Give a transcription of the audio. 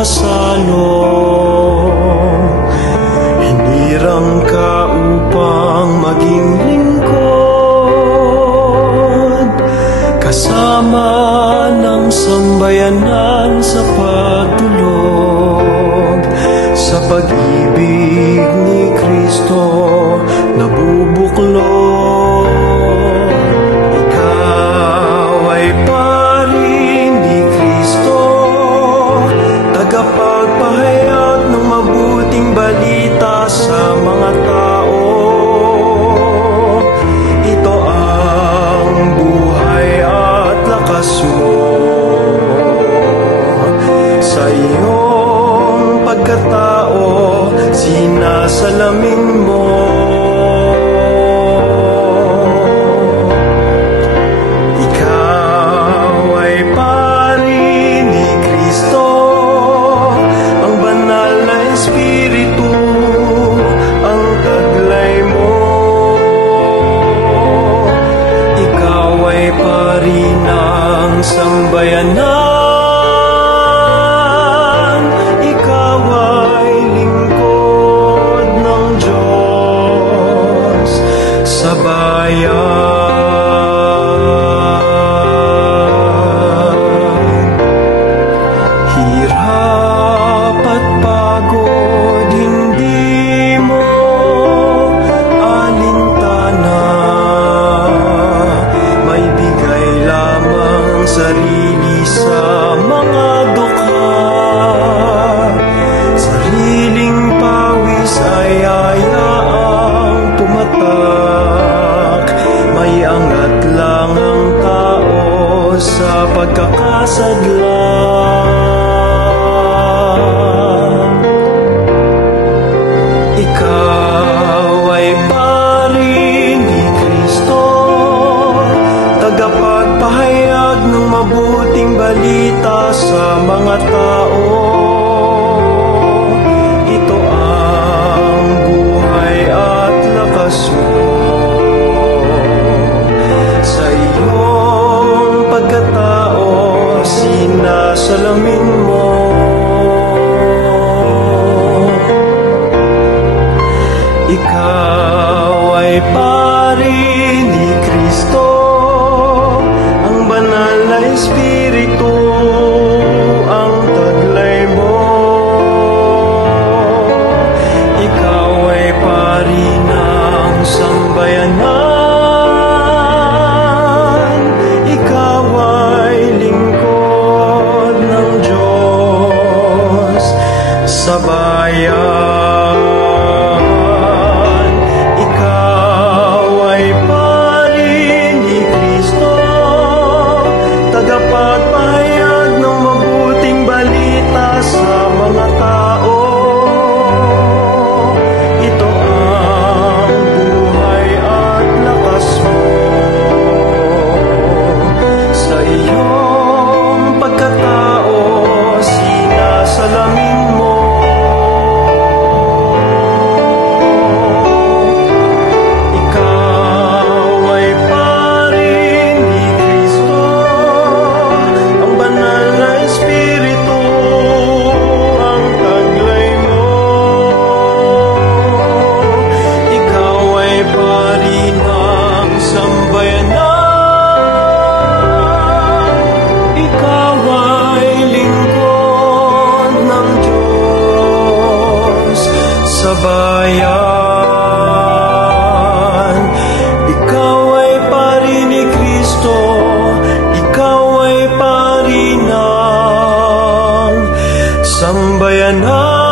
makasalo. Hinirang ka upang maging lingkod, kasama ng sambayanan sa pagtulog. Sa pag-ibig ni Kristo nabubuklod. Ikaw ay parin ni Kristo, tagapagpahayag ng mabuting balita sa mga tao. Ito ang buhay at lakas mo. Sa iyong pagkatao, sinasalamin mo. Ikaw ay parin ni Kristo, ang banal na Espiritu ang taglay mo. Ikaw ay parin ng sambayanan. Hirap at pagod, hindi mo alintana. May bigay lamang ang sarili sa mga dukha. Sariling pawis ay ayaang tumatak. May angat lang ang tao sa pagkakasadlan. Ikaw ay parin ni Kristo, tagapagpahayag ng mabuting balita sa mga tao. Ito ang buhay at lakas mo. Sa iyong pagkatao, sinasalamin mo. Ikaw ay parin ni Kristo, ang banal na Espiritu ang taglay mo. Ikaw ay parin ng sambayanan. Ikaw ay lingkod ng Diyos sa bayan. Tagapagpahayag ng mabuting balita sa mga tao. Ito ang buhay at lakas mo. Sa iyong pagkatao, sinasalamin mo. Sa bayan, ikaw ay parin ni Kristo, ikaw ay parin ng sambayanan.